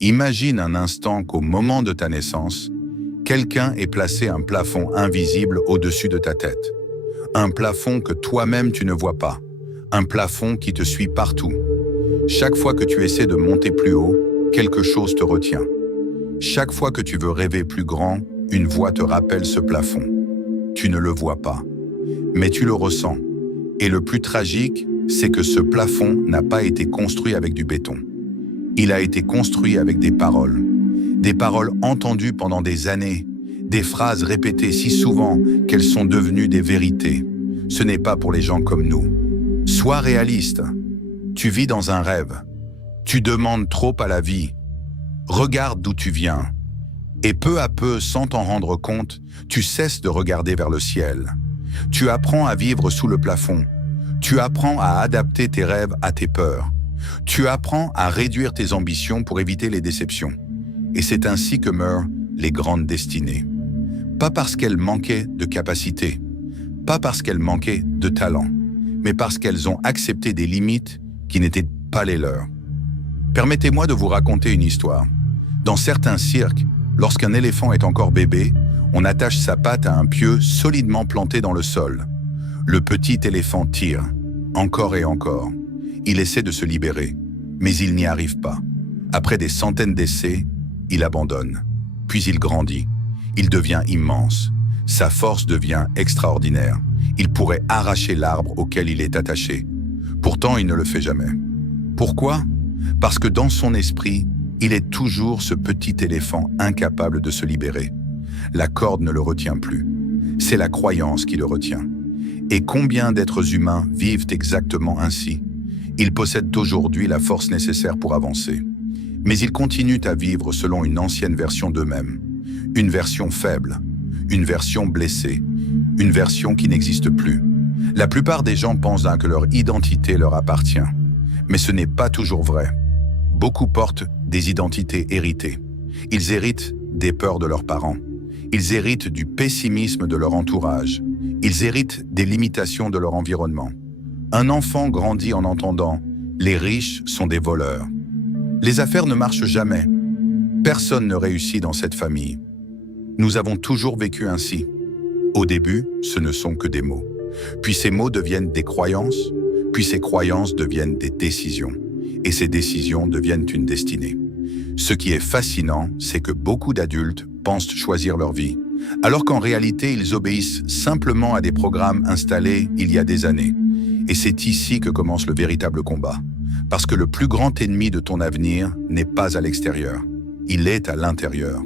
Imagine un instant qu'au moment de ta naissance, quelqu'un ait placé un plafond invisible au-dessus de ta tête. Un plafond que toi-même tu ne vois pas. Un plafond qui te suit partout. Chaque fois que tu essaies de monter plus haut, quelque chose te retient. Chaque fois que tu veux rêver plus grand, une voix te rappelle ce plafond. Tu ne le vois pas, mais tu le ressens. Et le plus tragique, c'est que ce plafond n'a pas été construit avec du béton. Il a été construit avec des paroles entendues pendant des années, des phrases répétées si souvent qu'elles sont devenues des vérités. Ce n'est pas pour les gens comme nous. Sois réaliste. Tu vis dans un rêve. Tu demandes trop à la vie. Regarde d'où tu viens. Et peu à peu, sans t'en rendre compte, tu cesses de regarder vers le ciel. Tu apprends à vivre sous le plafond. Tu apprends à adapter tes rêves à tes peurs. Tu apprends à réduire tes ambitions pour éviter les déceptions. Et c'est ainsi que meurent les grandes destinées. Pas parce qu'elles manquaient de capacité, pas parce qu'elles manquaient de talent, mais parce qu'elles ont accepté des limites qui n'étaient pas les leurs. Permettez-moi de vous raconter une histoire. Dans certains cirques, lorsqu'un éléphant est encore bébé, on attache sa patte à un pieu solidement planté dans le sol. Le petit éléphant tire, encore et encore. Il essaie de se libérer, mais il n'y arrive pas. Après des centaines d'essais, il abandonne. Puis il grandit. Il devient immense. Sa force devient extraordinaire. Il pourrait arracher l'arbre auquel il est attaché. Pourtant, il ne le fait jamais. Pourquoi? Parce que dans son esprit, il est toujours ce petit éléphant incapable de se libérer. La corde ne le retient plus. C'est la croyance qui le retient. Et combien d'êtres humains vivent exactement ainsi? Ils possèdent aujourd'hui la force nécessaire pour avancer. Mais ils continuent à vivre selon une ancienne version d'eux-mêmes. Une version faible, une version blessée, une version qui n'existe plus. La plupart des gens pensent que leur identité leur appartient. Mais ce n'est pas toujours vrai. Beaucoup portent des identités héritées. Ils héritent des peurs de leurs parents. Ils héritent du pessimisme de leur entourage. Ils héritent des limitations de leur environnement. Un enfant grandit en entendant « les riches sont des voleurs ». Les affaires ne marchent jamais. Personne ne réussit dans cette famille. Nous avons toujours vécu ainsi. Au début, ce ne sont que des mots. Puis ces mots deviennent des croyances, puis ces croyances deviennent des décisions. Et ces décisions deviennent une destinée. Ce qui est fascinant, c'est que beaucoup d'adultes pensent choisir leur vie, alors qu'en réalité, ils obéissent simplement à des programmes installés il y a des années. Et c'est ici que commence le véritable combat. Parce que le plus grand ennemi de ton avenir n'est pas à l'extérieur, il est à l'intérieur.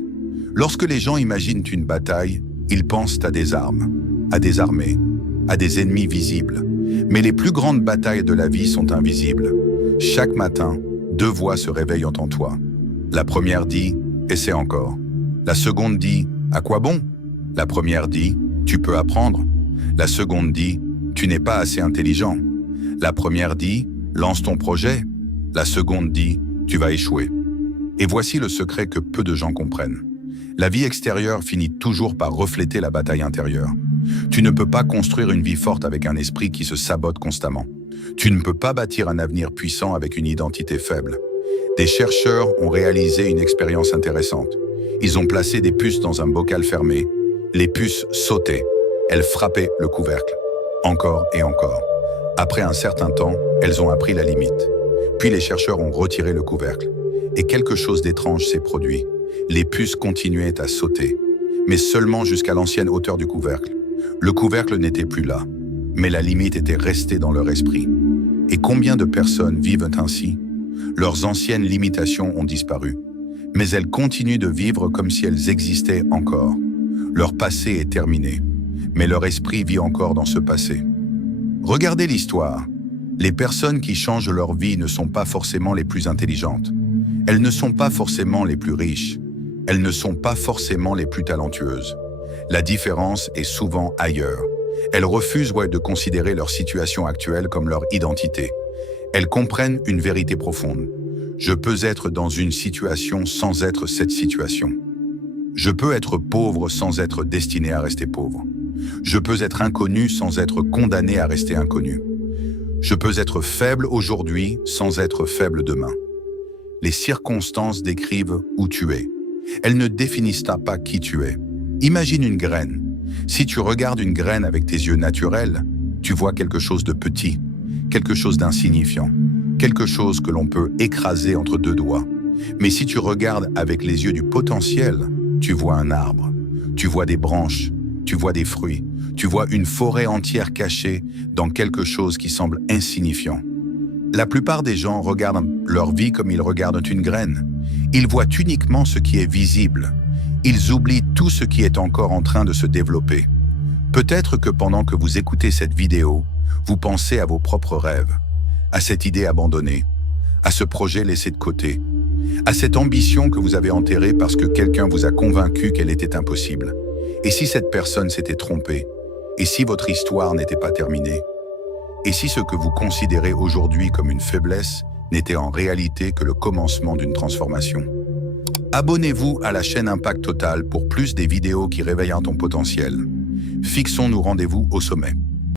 Lorsque les gens imaginent une bataille, ils pensent à des armes, à des armées, à des ennemis visibles. Mais les plus grandes batailles de la vie sont invisibles. Chaque matin, deux voix se réveillent en toi. La première dit « essaie encore ». La seconde dit « à quoi bon ?» La première dit « tu peux apprendre ». La seconde dit « tu n'es pas assez intelligent ». La première dit « lance ton projet ». La seconde dit « tu vas échouer ». Et voici le secret que peu de gens comprennent. La vie extérieure finit toujours par refléter la bataille intérieure. Tu ne peux pas construire une vie forte avec un esprit qui se sabote constamment. Tu ne peux pas bâtir un avenir puissant avec une identité faible. Des chercheurs ont réalisé une expérience intéressante. Ils ont placé des puces dans un bocal fermé. Les puces sautaient. Elles frappaient le couvercle. Encore et encore. Après un certain temps, elles ont appris la limite. Puis les chercheurs ont retiré le couvercle. Et quelque chose d'étrange s'est produit. Les puces continuaient à sauter, mais seulement jusqu'à l'ancienne hauteur du couvercle. Le couvercle n'était plus là, mais la limite était restée dans leur esprit. Et combien de personnes vivent ainsi? Leurs anciennes limitations ont disparu, mais elles continuent de vivre comme si elles existaient encore. Leur passé est terminé, mais leur esprit vit encore dans ce passé. Regardez l'histoire. Les personnes qui changent leur vie ne sont pas forcément les plus intelligentes. Elles ne sont pas forcément les plus riches. Elles ne sont pas forcément les plus talentueuses. La différence est souvent ailleurs. Elles refusent de considérer leur situation actuelle comme leur identité. Elles comprennent une vérité profonde. Je peux être dans une situation sans être cette situation. Je peux être pauvre sans être destiné à rester pauvre. Je peux être inconnu sans être condamné à rester inconnu. Je peux être faible aujourd'hui sans être faible demain. Les circonstances décrivent où tu es. Elles ne définissent pas qui tu es. Imagine une graine. Si tu regardes une graine avec tes yeux naturels, tu vois quelque chose de petit, quelque chose d'insignifiant, quelque chose que l'on peut écraser entre deux doigts. Mais si tu regardes avec les yeux du potentiel, tu vois un arbre, tu vois des branches, tu vois des fruits, tu vois une forêt entière cachée dans quelque chose qui semble insignifiant. La plupart des gens regardent leur vie comme ils regardent une graine. Ils voient uniquement ce qui est visible. Ils oublient tout ce qui est encore en train de se développer. Peut-être que pendant que vous écoutez cette vidéo, vous pensez à vos propres rêves, à cette idée abandonnée, à ce projet laissé de côté, à cette ambition que vous avez enterrée parce que quelqu'un vous a convaincu qu'elle était impossible. Et si cette personne s'était trompée? Et si votre histoire n'était pas terminée? Et si ce que vous considérez aujourd'hui comme une faiblesse n'était en réalité que le commencement d'une transformation? Abonnez-vous à la chaîne Impact Total pour plus des vidéos qui réveillent ton potentiel. Fixons-nous rendez-vous au sommet.